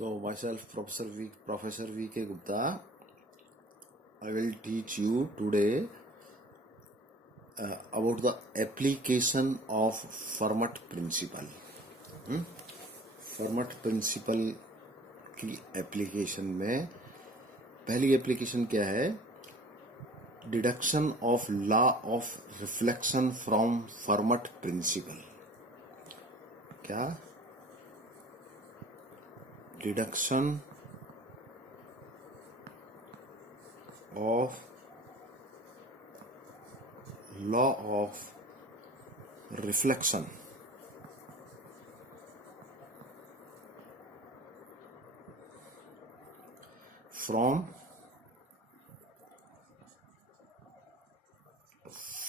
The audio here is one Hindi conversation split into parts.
So myself, Professor V.K. Gupta, I will teach you today about the application of Fermat principle. Fermat principle की एप्लीकेशन में पहली एप्लीकेशन क्या है? Deduction of law of reflection from Fermat principle. क्या? Deduction of law of reflection from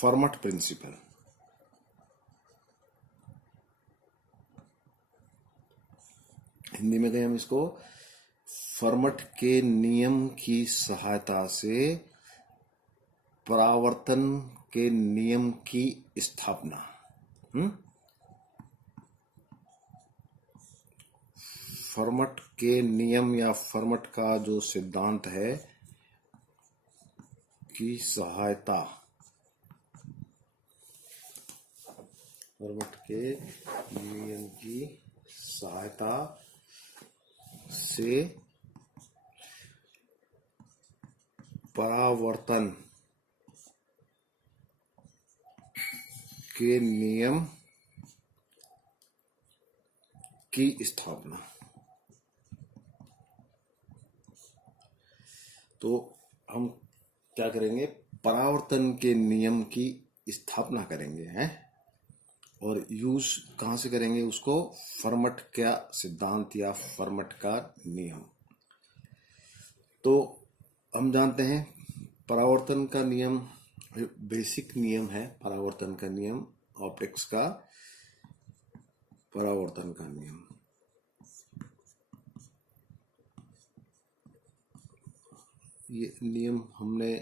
Fermat principle. Hindi में कहें हम इसको फर्मट के नियम की सहायता से परावर्तन के नियम की स्थापना. फर्मट के नियम या फर्मट का जो सिद्धांत है की सहायता, फर्मट के नियम की सहायता से परावर्तन के नियम की स्थापना. तो हम क्या करेंगे? परावर्तन के नियम की स्थापना करेंगे हैं. और यूज कहां से करेंगे उसको? फर्मट का सिद्धांत या फर्मट का नियम. तो हम जानते हैं परावर्तन का नियम बेसिक नियम है. परावर्तन का नियम, ऑप्टिक्स का परावर्तन का नियम. ये नियम हमने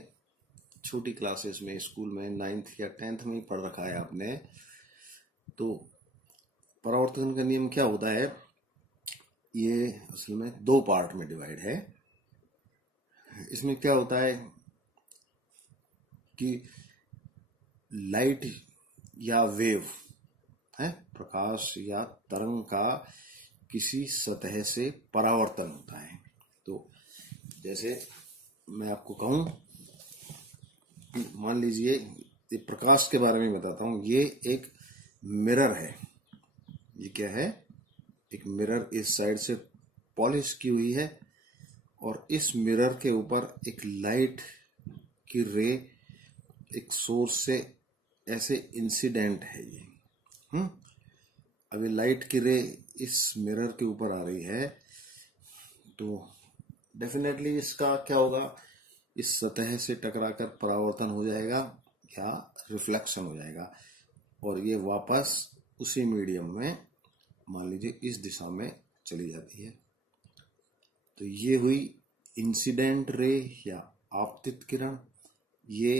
छोटी क्लासेस में स्कूल में 9th या 10th में ही पढ़ रखा है आपने. तो परावर्तन का नियम क्या होता है? ये असल में 2 पार्ट में डिवाइड है. इसमें क्या होता है कि लाइट या वेव है, प्रकाश या तरंग का किसी सतह से परावर्तन होता है. तो जैसे मैं आपको कहूं, मान लीजिए ये प्रकाश के बारे में बताता हूं. ये एक मिरर है. ये क्या है? एक मिरर इस साइड से पॉलिश की हुई है और इस मिरर के ऊपर एक लाइट की रे एक सोर्स से ऐसे इंसिडेंट है ये. अभी लाइट की रे इस मिरर के ऊपर आ रही है तो डेफिनेटली इसका क्या होगा? इस सतह से टकराकर परावर्तन हो जाएगा या रिफ्लेक्शन हो जाएगा और ये वापस उसी मीडियम में मान लीजिए इस दिशा में चली जाती है. तो ये हुई इंसिडेंट रे या आपतित किरण, ये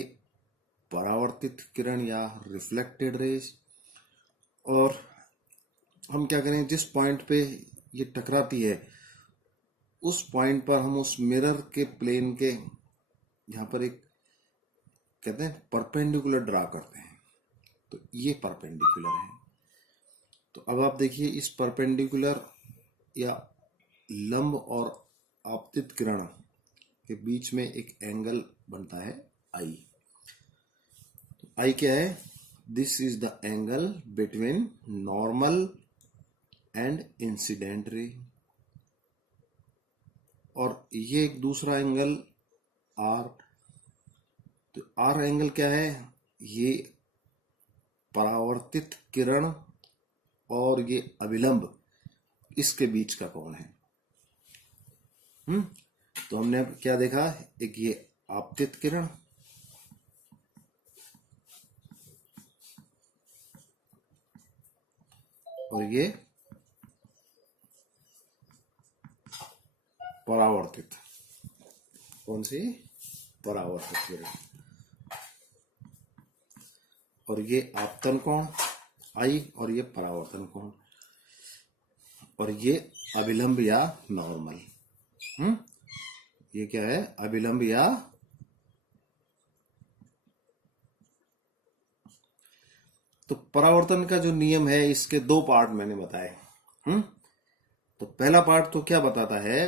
परावर्तित किरण या रिफ्लेक्टेड रेज. और हम क्या करें? जिस पॉइंट पे ये टकराती है उस पॉइंट पर हम उस मिरर के प्लेन के यहाँ पर एक कहते हैं परपेंडिकुलर ड्रा करते हैं. तो ये परपेंडिकुलर है. तो अब आप देखिए इस परपेंडिकुलर या लंब और आपतित किरण के बीच में एक एंगल बनता है आई. आई क्या है? This is the angle between normal and incident ray. और ये एक दूसरा एंगल आर. तो आर एंगल क्या है? ये परावर्तित किरण और ये अभिलंब, इसके बीच का कोण है. तो हमने अब क्या देखा? एक ये आपतित किरण और ये परावर्तित. कौन सी? परावर्तित किरण. और ये आपतन कोण आई और ये परावर्तन कोण. और ये अभिलंब या नॉर्मल। हम्म ये क्या है? अभिलंब या। तो परावर्तन का जो नियम है इसके दो पार्ट मैंने बताए। हम्म तो पहला पार्ट तो क्या बताता है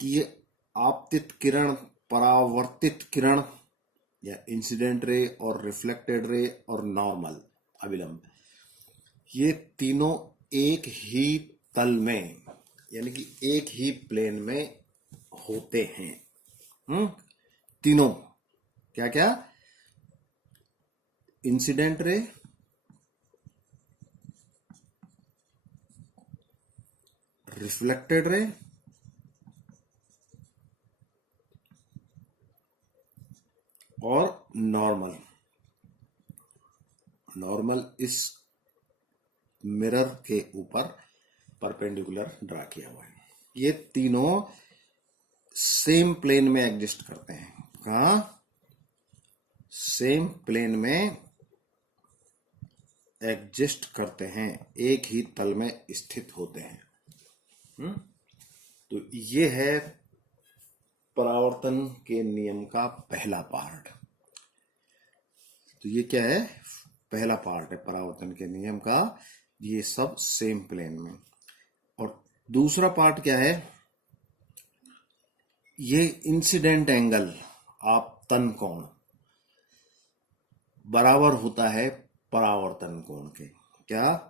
कि ये आपतित किरण, परावर्तित किरण या इंसिडेंट रे और रिफ्लेक्टेड रे और नॉर्मल अभिलंब, ये तीनों एक ही तल में यानी कि एक ही प्लेन में होते हैं। तीनों क्या क्या? इंसिडेंट रे, रिफ्लेक्टेड रे और नॉर्मल। नॉर्मल इस मिरर के ऊपर परपेंडिकुलर ड्रा किया हुआ है। ये तीनों सेम प्लेन में एग्जिस्ट करते हैं। कहा? सेम प्लेन में एग्जिस्ट करते हैं, एक ही तल में स्थित होते हैं। तो ये है परावर्तन के नियम का पहला पार्ट। तो ये क्या है? पहला पार्ट है परावर्तन के नियम का, ये सब सेम प्लेन में। और दूसरा पार्ट क्या है? ये इंसिडेंट एंगल, आपतन कोण बराबर होता है परावर्तन कोण के। क्या?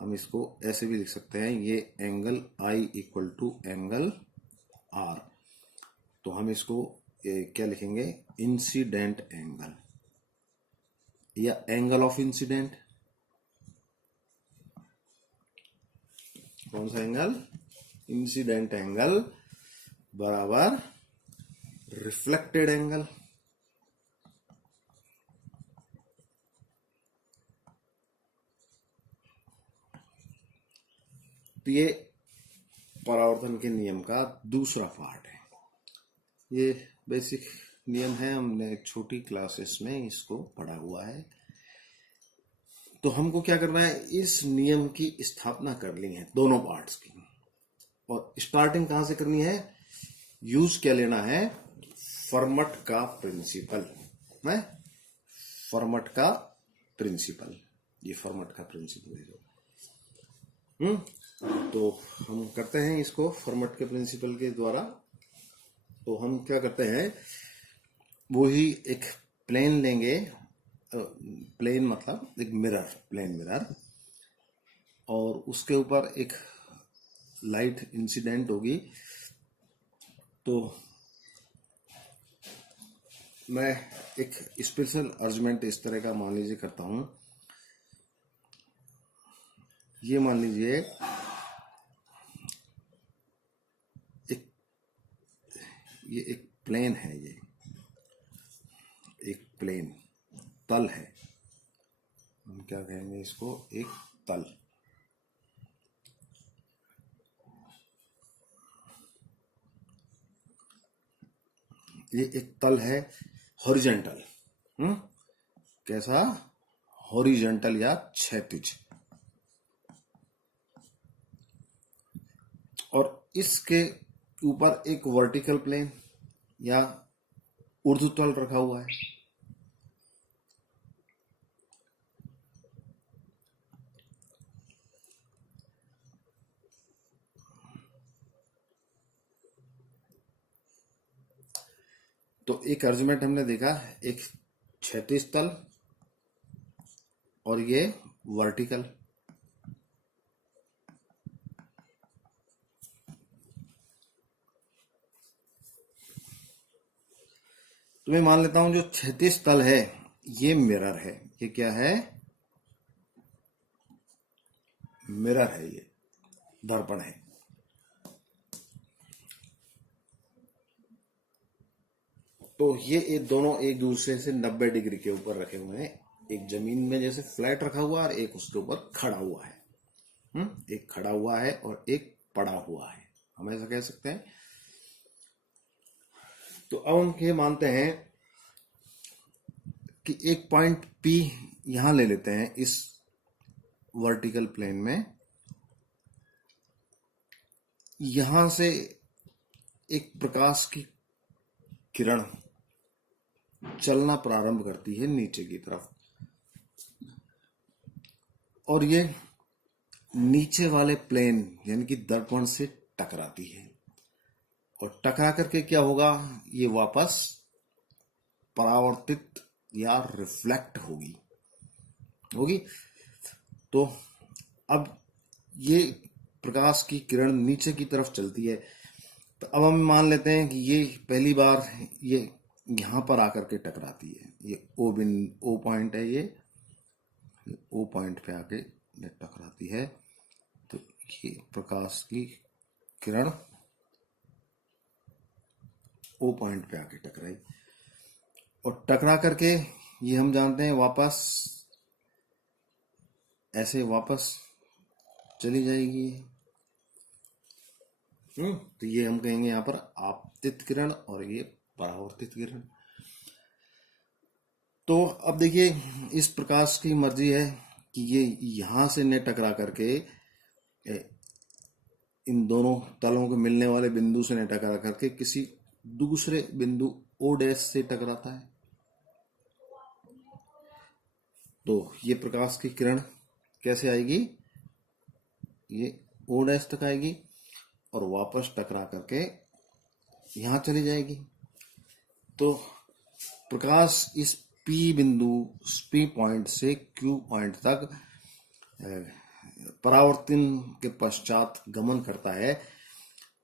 हम इसको ऐसे भी लिख सकते हैं, ये angle I equal to angle R। तो हम इसको क्या लिखेंगे? इंसिडेंट एंगल या एंगल ऑफ इंसिडेंट। कौन सा एंगल? इंसिडेंट एंगल बराबर रिफ्लेक्टेड एंगल। तो ये परावर्तन के नियम का दूसरा पार्ट है। ये बेसिक नियम है, हमने छोटी क्लासेस में इसको पढ़ा हुआ है। तो हमको क्या करना है? इस नियम की स्थापना करनी है दोनों पार्ट्स की। और स्टार्टिंग कहां से करनी है? यूज क्या लेना है? फर्मट का प्रिंसिपल है। फर्मट का प्रिंसिपल, ये फर्मट का प्रिंसिपल है जो। तो हम करते हैं इसको फर्मट के प्रिंसिपल के द्वारा। तो हम क्या करते हैं, वो ही एक प्लेन लेंगे, प्लेन मतलब एक मिरर, प्लेन मिरर, और उसके ऊपर एक लाइट इंसिडेंट होगी। तो मैं एक स्पेशल अरेंजमेंट इस तरह का मान लीजिए करता हूं। ये मान लीजिए ये एक प्लेन है, ये एक प्लेन तल है। हम क्या कहेंगे इसको? एक तल। ये एक तल है हॉरिजेंटल। कैसा? हॉरिजेंटल या क्षैतिज। और इसके ऊपर एक वर्टिकल प्लेन या ऊर्ध्वतल रखा हुआ है। तो एक अरेंजमेंट हमने देखा, एक क्षैतिज तल और ये वर्टिकल। तो मैं मान लेता हूं जो क्षैतिज तल है ये मिरर है। ये क्या है? मिरर है, ये दर्पण है। तो ये दोनों एक दूसरे से 90 डिग्री के ऊपर रखे हुए हैं। एक जमीन में जैसे फ्लैट रखा हुआ है और एक उसके ऊपर खड़ा हुआ है। एक खड़ा हुआ है और एक पड़ा हुआ है, हम ऐसा कह सकते हैं। तो अब हम ये मानते हैं कि एक पॉइंट P यहां ले लेते हैं इस वर्टिकल प्लेन में, यहां से एक प्रकाश की किरण चलना प्रारंभ करती है नीचे की तरफ, और ये नीचे वाले प्लेन यानी कि दर्पण से टकराती है, और टकरा करके क्या होगा, ये वापस परावर्तित या रिफ्लेक्ट होगी होगी तो अब ये प्रकाश की किरण नीचे की तरफ चलती है। तो अब हम मान लेते हैं कि ये पहली बार ये यहां पर आकर के टकराती है, ये ओ पॉइंट है, ये ओ पॉइंट पे आके ये टकराती है। तो ये प्रकाश की किरण ओ पॉइंट पे आके टकराई, और टकरा करके ये हम जानते हैं वापस ऐसे वापस चली जाएगी। तो ये हम कहेंगे यहाँ पर आपतित किरण और ये परावर्तित किरण। तो अब देखिए, इस प्रकाश की मर्जी है कि ये यहां से न टकरा करके इन दोनों तलों के मिलने वाले बिंदु से न टकरा करके किसी दूसरे बिंदु ओ डैश से टकराता है। तो ये प्रकाश की किरण कैसे आएगी, ये ओ डैश तक आएगी और वापस टकरा करके यहां चली जाएगी। तो प्रकाश इस पी बिंदु, पी पॉइंट से क्यू पॉइंट तक परावर्तन के पश्चात गमन करता है।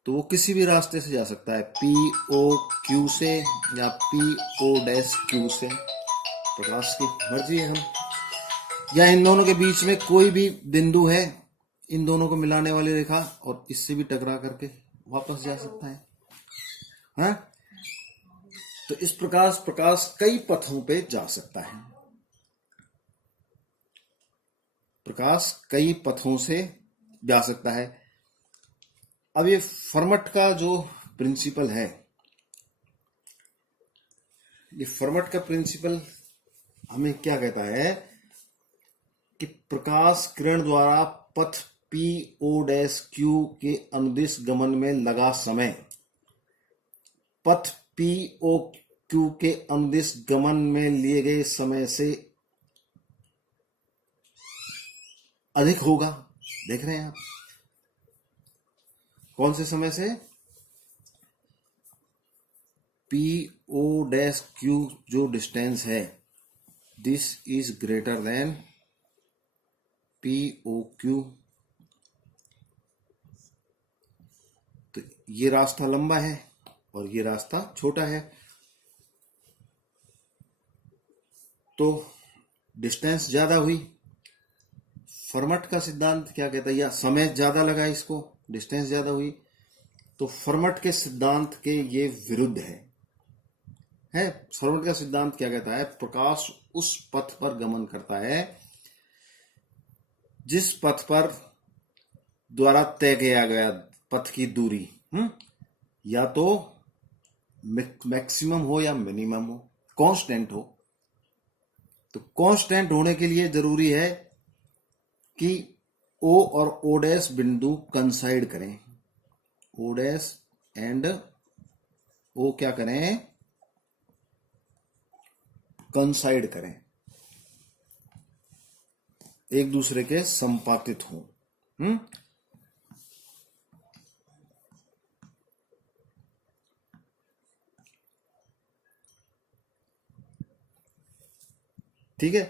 तो वो किसी भी रास्ते से जा सकता है, पी ओ क्यू से या पी ओ डैश क्यू से, प्रकाश की मर्जी है। हम या इन दोनों के बीच में कोई भी बिंदु है, इन दोनों को मिलाने वाली रेखा, और इससे भी टकरा करके वापस जा सकता है। हाँ? तो इस प्रकाश कई पथों पे जा सकता है, प्रकाश कई पथों से जा सकता है। अब ये फर्मट का जो प्रिंसिपल है, ये फर्मट का प्रिंसिपल हमें क्या कहता है कि प्रकाश किरण द्वारा पथ पी ओ डैश क्यू के अनुदिश गमन में लगा समय पथ पी ओ क्यू के अनुदिश गमन में लिए गए समय से अधिक होगा। देख रहे हैं आप, कौन से समय से, पी ओ डैश क्यू जो डिस्टेंस है, this is greater than P O Q. तो ये रास्ता लंबा है और ये रास्ता छोटा है, तो डिस्टेंस ज्यादा हुई। फर्मट का सिद्धांत क्या कहता है, या समय ज्यादा लगा इसको, डिस्टेंस ज्यादा हुई। तो फर्मट के सिद्धांत के ये विरुद्ध है। फर्मट का सिद्धांत क्या कहता है, प्रकाश उस पथ पर गमन करता है जिस पथ पर द्वारा तय किया गया पथ की दूरी या तो मैक्सिमम हो या मिनिमम हो, कांस्टेंट हो। तो कांस्टेंट होने के लिए जरूरी है कि ओ और ओ डैश बिंदु कंसाइड करें, ओ डैश एंड ओ क्या करें, कंसाइड करें, एक दूसरे के संपातित हों। ठीक है।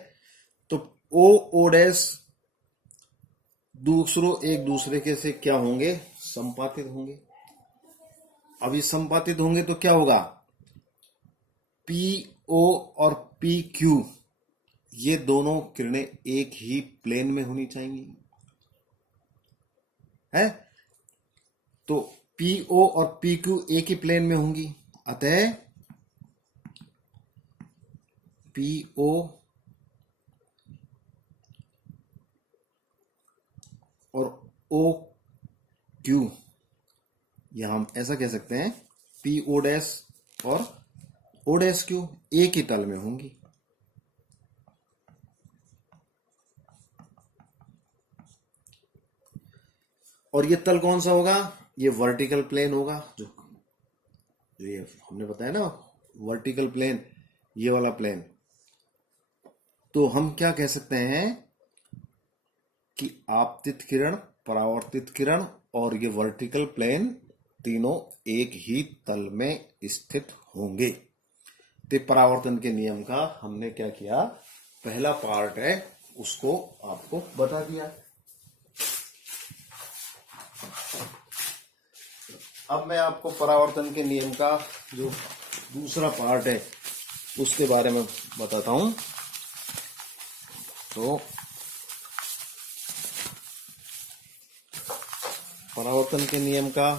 तो ओ ओ डैश एक दूसरे के से क्या होंगे, संपातित होंगे। अब ये संपातित होंगे तो क्या होगा, पी ओ और पी क्यू ये दोनों किरणें एक ही प्लेन में होनी चाहिए, है। तो पी ओ और पी क्यू एक ही प्लेन में होंगी, अतः पी ओ और ओ क्यू, या हम ऐसा कह सकते हैं पी ओ डैश और ओ डैश क्यू एक ही तल में होंगी। और ये तल कौन सा होगा, ये वर्टिकल प्लेन होगा, जो ये हमने बताया ना, वर्टिकल प्लेन, ये वाला प्लेन। तो हम क्या कह सकते हैं कि आपतित किरण, परावर्तित किरण और ये वर्टिकल प्लेन तीनों एक ही तल में स्थित होंगे। तो परावर्तन के नियम का हमने क्या किया, पहला पार्ट है उसको आपको बता दिया। अब मैं आपको परावर्तन के नियम का जो दूसरा पार्ट है उसके बारे में बताता हूं। तो परावर्तन के नियम का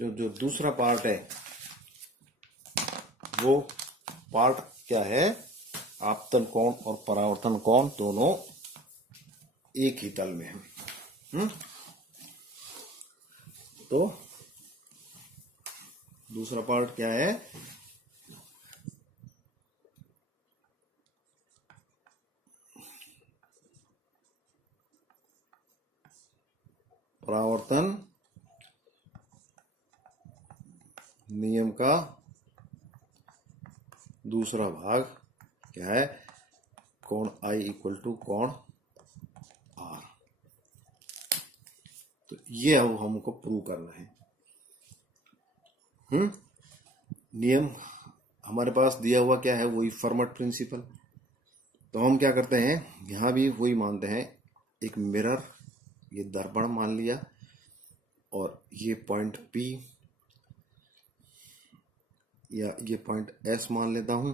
जो दूसरा पार्ट है वो पार्ट क्या है, आपतन कोण और परावर्तन कोण दोनों एक ही तल में है। तो दूसरा पार्ट क्या है, परावर्तन नियम का दूसरा भाग क्या है, कोण I इक्वल टू कोण R। तो ये अब हमको प्रूव करना है। नियम हमारे पास दिया हुआ क्या है, वही फर्मट प्रिंसिपल। तो हम क्या करते हैं, यहां भी वही मानते हैं, एक मिरर, ये दर्पण मान लिया, और ये पॉइंट P या ये पॉइंट S मान लेता हूं,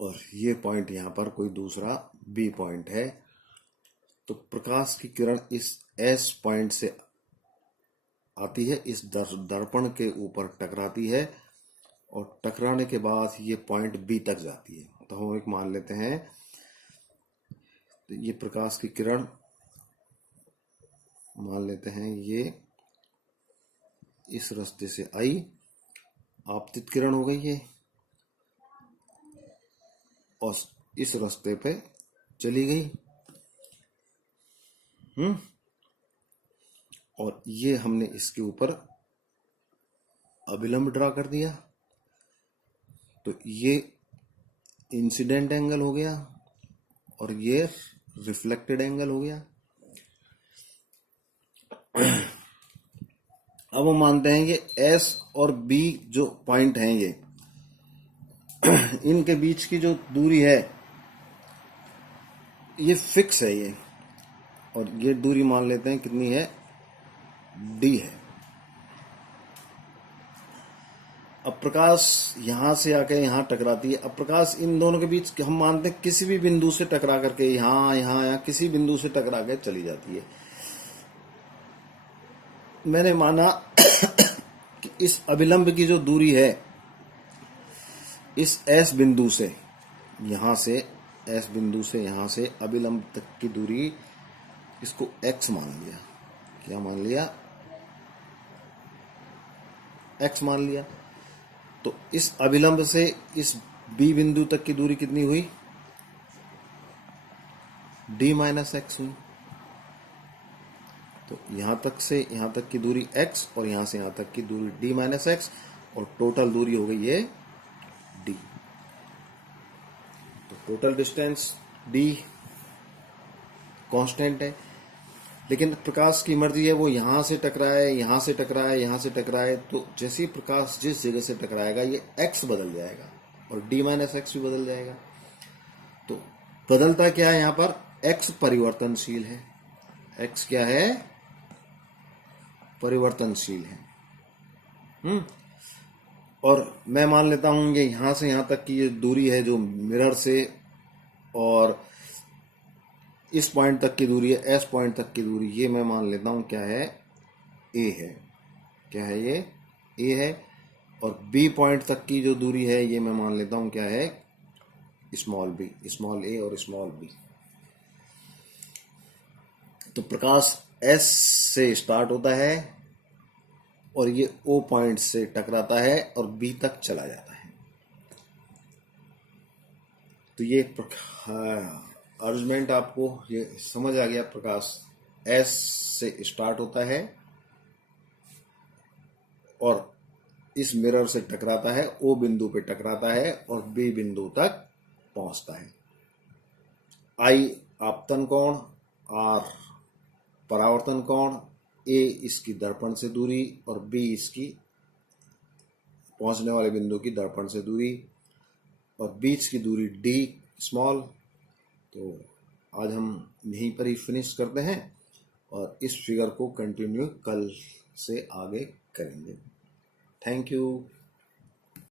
और ये पॉइंट यहां पर कोई दूसरा B पॉइंट है। तो प्रकाश की किरण इस S पॉइंट से आती है, इस दर्पण के ऊपर टकराती है, और टकराने के बाद ये पॉइंट B तक जाती है। तो हम एक मान लेते हैं, तो ये प्रकाश की किरण मान लेते हैं, ये इस रास्ते से आई, आपतित किरण हो गई ये, और इस रास्ते पे चली गई। और ये हमने इसके ऊपर अभिलंब ड्रा कर दिया। तो ये इंसिडेंट एंगल हो गया और ये रिफ्लेक्टेड एंगल हो गया। अब हम मानते हैं ये S और B जो पॉइंट हैं, ये इनके बीच की जो दूरी है ये फिक्स है ये, और ये दूरी मान लेते हैं कितनी है, D है। अब प्रकाश यहां से आके यहां टकराती है। अब प्रकाश इन दोनों के बीच हम मानते हैं किसी भी बिंदु से टकरा करके यहां किसी बिंदु से टकरा के चली जाती है। मैंने माना कि इस अभिलंब की जो दूरी है, इस S बिंदु से यहां से, S बिंदु से यहां से अभिलंब तक की दूरी, इसको X मान लिया। क्या मान लिया, X मान लिया। तो इस अभिलंब से इस B बिंदु तक की दूरी कितनी हुई, D माइनस एक्स हुई। तो यहां तक से यहां तक की दूरी x, और यहां से यहां तक की दूरी D माइनस एक्स, और टोटल दूरी हो गई ये D। तो टोटल डिस्टेंस D कांस्टेंट है। लेकिन प्रकाश की मर्जी है, वो यहां से टकराए, यहां से टकराए, यहां से टकराए। तो जैसे ही प्रकाश जिस जगह से टकराएगा ये x बदल जाएगा और D माइनस एक्स भी बदल जाएगा। तो बदलता क्या है, यहां पर x परिवर्तनशील है। x क्या है, परिवर्तनशील है। और मैं मान लेता हूं ये यहां से यहां तक की ये दूरी है जो मिरर से, और इस पॉइंट तक की दूरी है, S पॉइंट तक की दूरी, ये मैं मान लेता हूं क्या है, A है। क्या है ये, A है। और B पॉइंट तक की जो दूरी है ये मैं मान लेता हूं क्या है, स्मॉल b, स्मॉल a और स्मॉल b। तो प्रकाश S से स्टार्ट होता है और ये O पॉइंट से टकराता है और B तक चला जाता है। तो ये अर्जुमेंट आपको ये समझ आ गया, प्रकाश S से स्टार्ट होता है और इस मिरर से टकराता है, ओ बिंदु पे टकराता है और बी बिंदु तक पहुंचता है। आई आपतन कोण, आर परावर्तन कोण, ए इसकी दर्पण से दूरी और बी इसकी पहुंचने वाले बिंदु की दर्पण से दूरी और बीच की दूरी डी स्मॉल। तो आज हम यहीं पर ही फिनिश करते हैं और इस फिगर को कंटिन्यू कल से आगे करेंगे। Thank you.